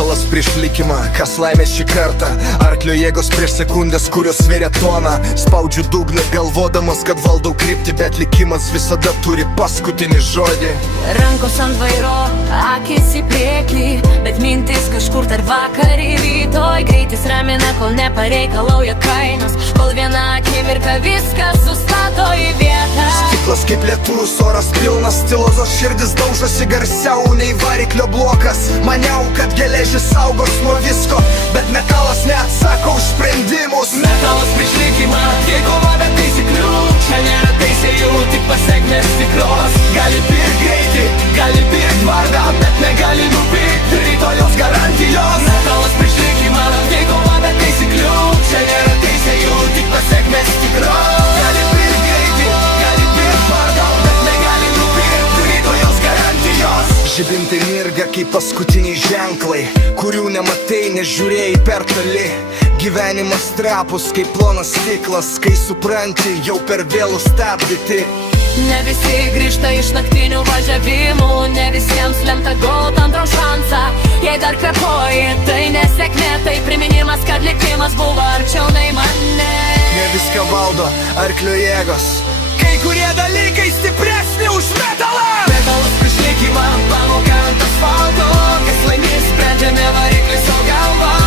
Metalas prieš likimą, kas laimės šį kartą. Arklio jėgos prieš sekundės, kurios svėrė toną. Spaudžiu dugną galvodamas, kad valdau kryptį, bet likimas visada turi paskutinį žodį. Rankos ant vairo, akis į priekį, bet mintis kažkur tarp vakar ir rytoj. Greitis ramina, kol nepareikalauja kainos, kol viena akimirka viskas sustato į vietą. Stiklas kaip lietus, oras pilnas stilozos, širdis daužosi garsiau nei variklio blokas. Maniau, kad geležis saugos nuo visko, bet metalas neatsako už sprendimus. Metalas prieš likimą, tai kova be taisyklių. Čia nėra teisėjų, tik pasekmės tikros. Gali pirkt greitį, gali pirkt vardą, bet negali nupirkt rytojos garantijos. Metalas prieš likimą, tai kova be taisyklių. Čia nėra teisėjų, tik pasekmės tikros. Gali pirkt greitį, gali pirkt vardą, bet negali nupirkt rytojos garantijos. Žibintai mirga kaip paskutiniai ženklai, kurių nematai, nežiūrėjai per toli. Gyvenimas trapus kaip plonas stiklas, kai supranti, jau per vėlų stabdyti. Ne visi grįžta iš naktinių važiavimų, ne visiems lemta gaut antrą šansą. Jei dar kvėpuoji, tai nesėkmė, tai priminimas, kad likimas buvo arčiau nei mane. Ne viską valdo arklio jėgos, kai kurie dalykai stipresni už metalą. Metalas prieš likimą, pamoka ant asfalto, kas laimės sprendžiami varikliai sau galva.